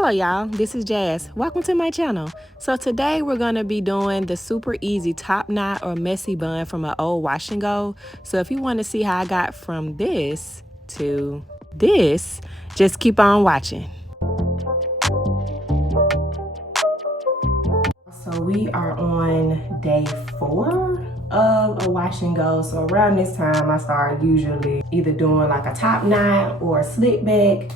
Hello y'all, this is Jazz. Welcome to my channel. So today we're going to be doing the super easy top knot or messy bun from an old wash and go. So if you want to see how I got from this to this, just keep on watching. So we are on day 4 of a wash and go. So around this time I start usually either doing like a top knot or a slick back.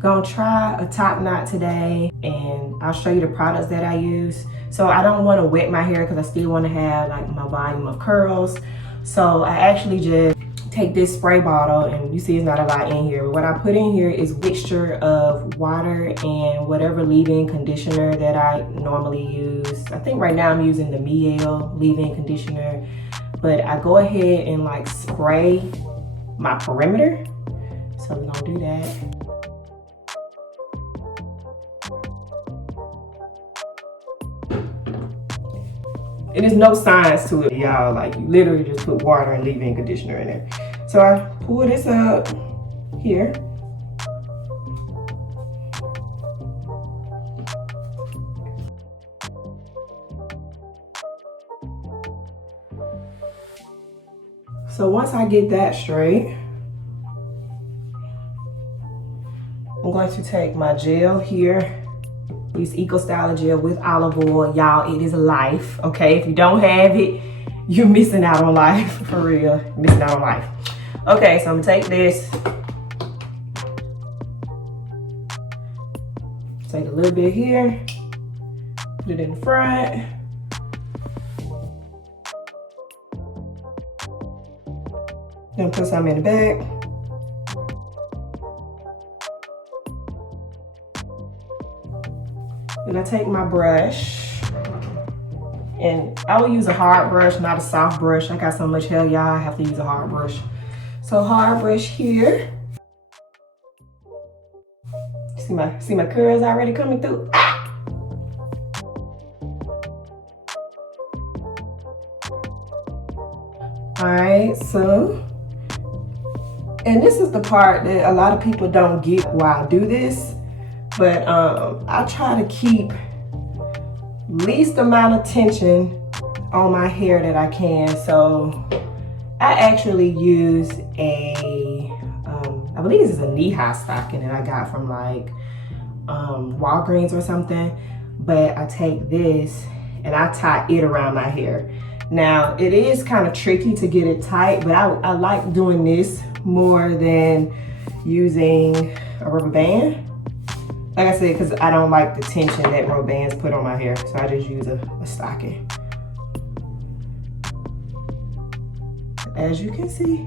Gonna try a top knot today and I'll show you the products that I use. So I don't want to wet my hair because I still want to have like my volume of curls. So I actually just take this spray bottle, and you see it's not a lot in here, but what I put in here is a mixture of water and whatever leave-in conditioner that I normally use. I think right now I'm using the Mielle leave-in conditioner, but I go ahead and like spray my perimeter. So we're gonna do that. And there's no science to it, y'all. Like, you literally just put water and leave-in conditioner in there. So I pull this up here. So once I get that straight, I'm going to take my gel here. Use Eco Styler gel with olive oil. Y'all, it is life, okay? If you don't have it, you're missing out on life, for real. Missing out on life. Okay, so I'm gonna take this. Take a little bit here. Put it in the front. Then put some in the back. Then I take my brush, and I will use a hard brush, not a soft brush. I got so much hair, y'all, I have to use a hard brush. So hard brush here. See my curls already coming through? All right, so, and this is the part that a lot of people don't get why I do this. But I try to keep least amount of tension on my hair that I can. So I actually use a, I believe this is a knee-high stocking that I got from like Walgreens or something. But I take this and I tie it around my hair. Now it is kind of tricky to get it tight, but I like doing this more than using a rubber band. Like I said, because I don't like the tension that rubber bands put on my hair, so I just use a stocking. As you can see,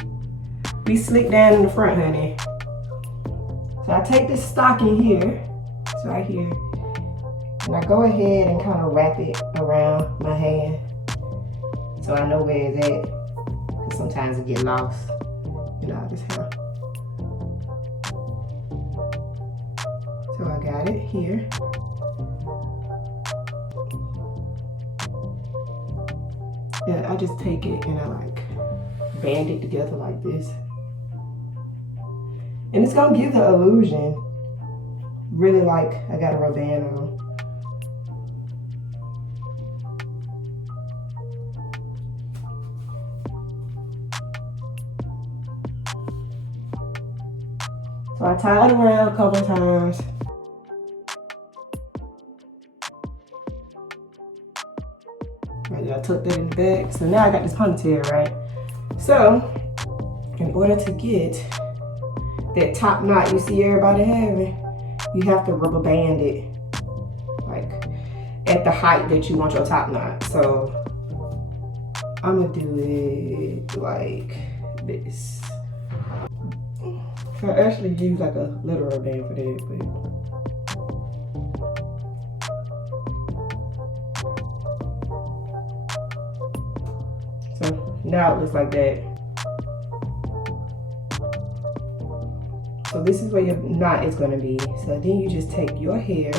we slick down in the front, honey. So I take this stocking here, it's right here, and I go ahead and kind of wrap it around my hand so I know where it's at, because sometimes it get lost in all this hair. So I got it here. Yeah, I just take it and I like band it together like this. And it's gonna give the illusion really like I got a rubber band on. So I tie it around a couple of times. Right, I tucked that in the back. So now I got this ponytail, right? So, in order to get that top knot you see everybody having, you have to rubber band it, like at the height that you want your top knot. So, I'm gonna do it like this. I actually use like a little rubber band for that, but so now it looks like that. So this is where your knot is going to be. So then you just take your hair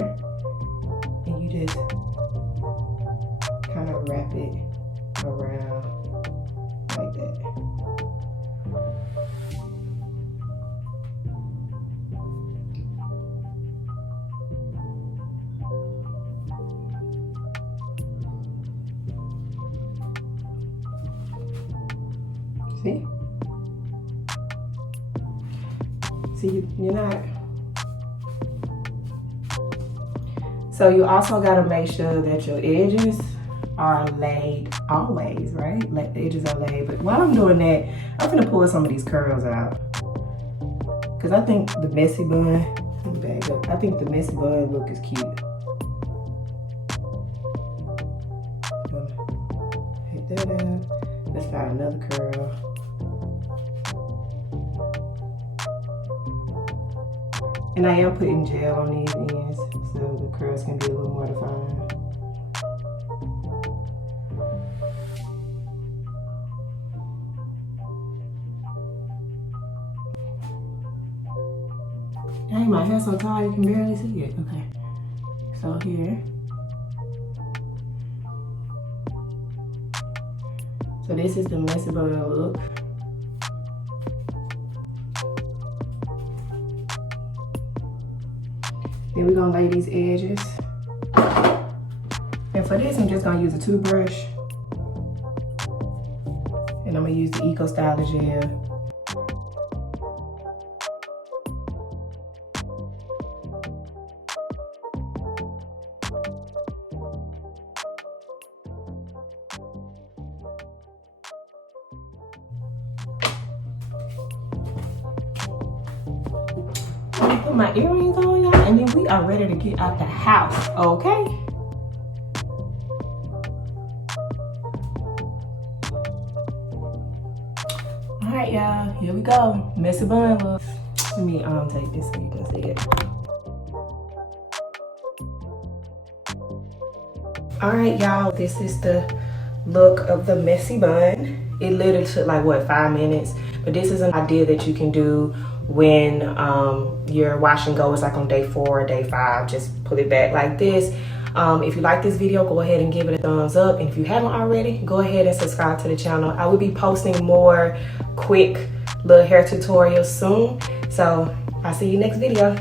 and you just kind of wrap it around like that. See? See, you're not. So you also gotta make sure that your edges are laid always, right? Like the edges are laid. But while I'm doing that, I'm gonna pull some of these curls out. Cause I think the messy bun, let me back up. I think the messy bun look is cute. Hit that out. Let's find another curl. And I am putting gel on these ends so the curls can be a little more defined. Dang, my hair's so tall you can barely see it. Okay. So here. So this is the messy bun look. Then we're gonna lay these edges. And for this, I'm just gonna use a toothbrush. And I'm gonna use the Eco Styler gel. Put my earrings on, y'all, and then we are ready to get out the house, okay? All right, y'all, here we go. Messy bun look. Let me take this so you can see it. All right, y'all, this is the look of the messy bun. It literally took like, what, 5 minutes? But this is an idea that you can do when your wash and go is like on day 4 or day 5. Just pull it back like this. If you like this video, go ahead and give it a thumbs up. And if you haven't already, go ahead and subscribe to the channel. I will be posting more quick little hair tutorials soon. So I'll see you next video.